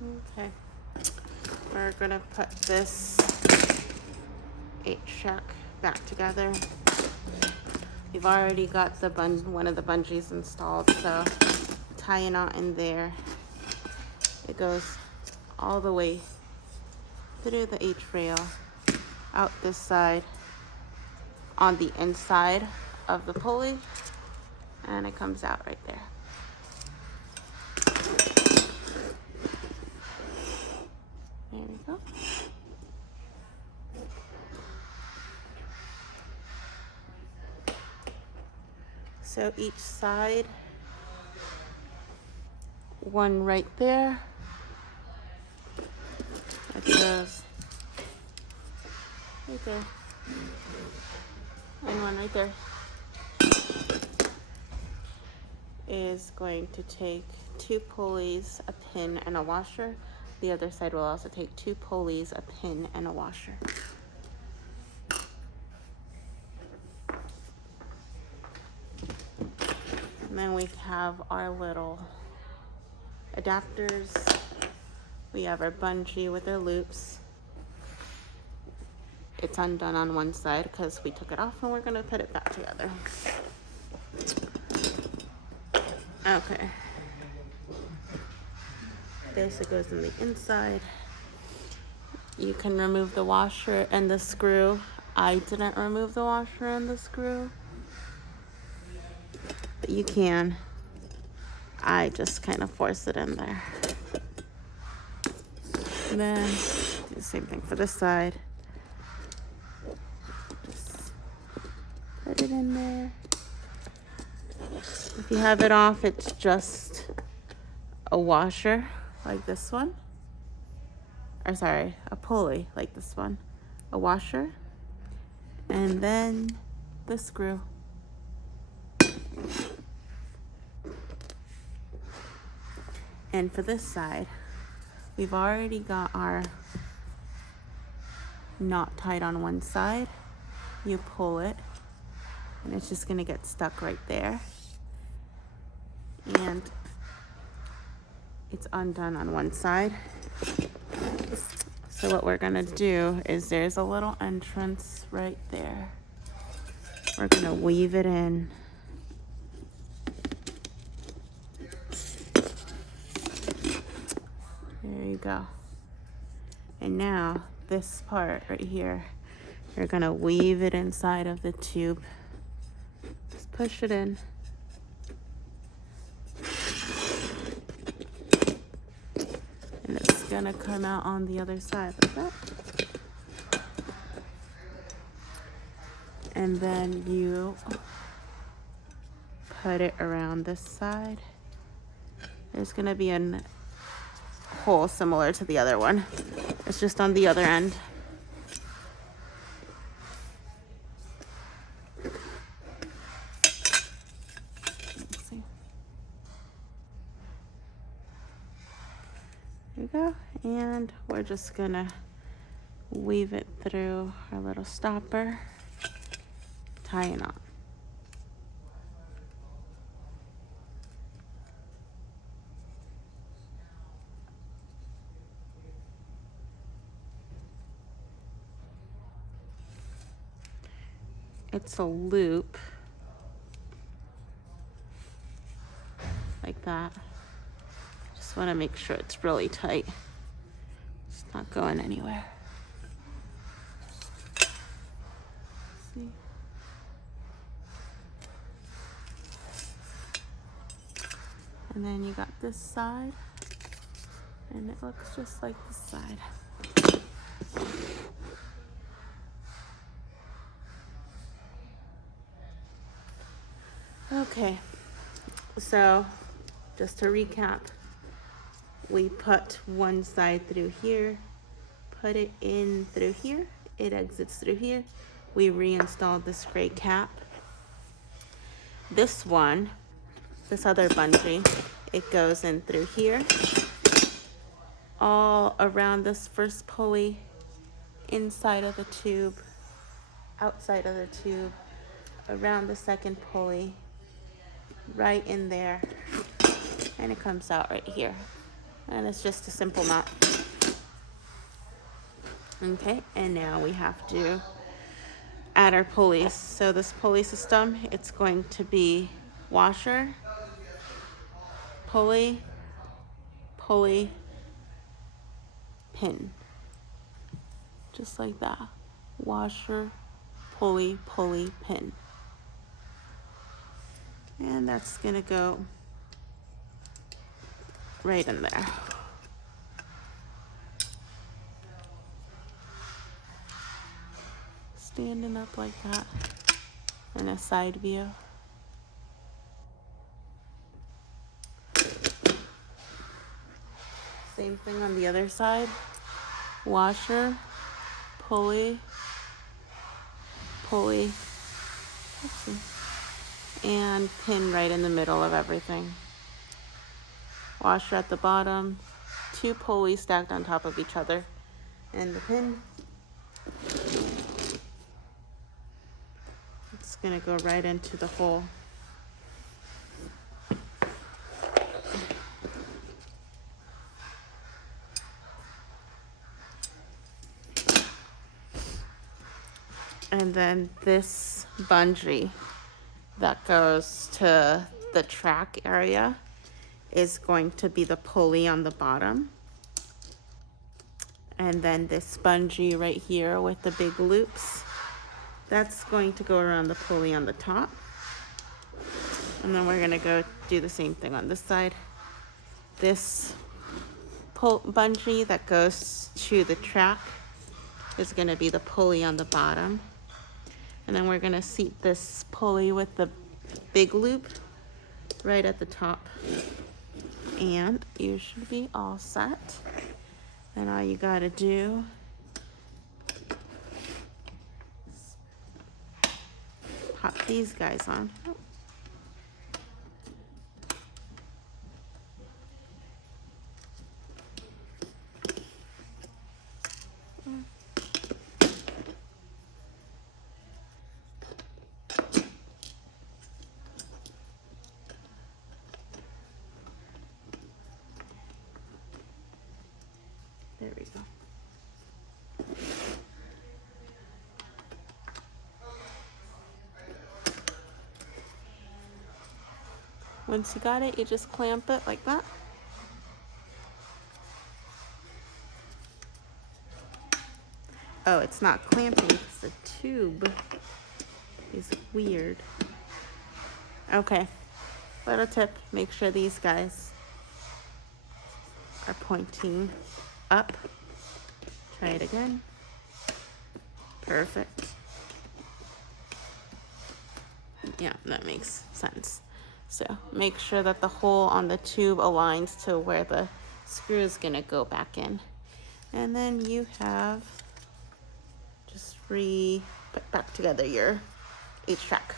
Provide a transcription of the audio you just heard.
Okay, we're gonna put this H-Track back together. We've already got one of the bungees installed, so tie a knot in there. It goes all the way through the H-rail, out this side, on the inside of the pulley, and it comes out right there. There we go. So each side, one right there. It goes right there. And one right there is going to take 2 pulleys, a pin, and a washer. The other side will also take 2 pulleys, a pin, and a washer. And then we have our little adapters. We have our bungee with our loops. It's undone on one side because we took it off, and we're gonna put it back together. Okay. This, it goes in the inside. You can remove the washer and the screw. I didn't remove the washer and the screw, but you can. I just kind of force it in there. And then do the same thing for this side. Just put it in there. If you have it off, it's just a washer like this one. Or sorry, a pulley like this one. A washer. And then the screw. And for this side, we've already got our knot tied on one side. You pull it, and it's just gonna get stuck right there. And it's undone on one side. So what we're gonna do is there's a little entrance right there. We're gonna weave it in. There you go. And now this part right here, you're gonna weave it inside of the tube. Just push it in. And it's gonna come out on the other side like that. And then you put it around this side. There's gonna be a hole similar to the other one. It's just on the other end. Let's see. There you go. And we're just gonna weave it through our little stopper, tie a knot. It's a loop like that. Just want to make sure it's really tight. It's not going anywhere. See? And then you got this side, and it looks just like this side. Okay, so just to recap, we put one side through here, put it in through here, it exits through here. We reinstalled this gray cap. This one, this other bungee, it goes in through here, all around this first pulley, inside of the tube, outside of the tube, around the second pulley, right in there, and it comes out right here. And it's just a simple knot. Okay, and now we have to add our pulleys. So this pulley system, it's going to be washer, pulley, pulley, pin. Just like that. Washer, pulley, pulley, pin. And that's gonna go right in there. Standing up like that in a side view. Same thing on the other side. Washer, pulley, pulley, and pin right in the middle of everything. Washer at the bottom, 2 pulleys stacked on top of each other, and the pin. It's gonna go right into the hole. And then this bungee that goes to the track area is going to be the pulley on the bottom. And then this bungee right here with the big loops, that's going to go around the pulley on the top. And then we're gonna go do the same thing on this side. This bungee that goes to the track is gonna be the pulley on the bottom. And then we're gonna seat this pulley with the big loop right at the top. And you should be all set. And all you gotta do is pop these guys on. There we go. Once you got it, you just clamp it like that. Oh, it's not clamping, it's the tube. It's weird. Okay, little tip, make sure these guys are pointing up. Try it again. Perfect. Yeah, that makes sense. So make sure that the hole on the tube aligns to where the screw is gonna go back in. And then you have just put back together your H-Track.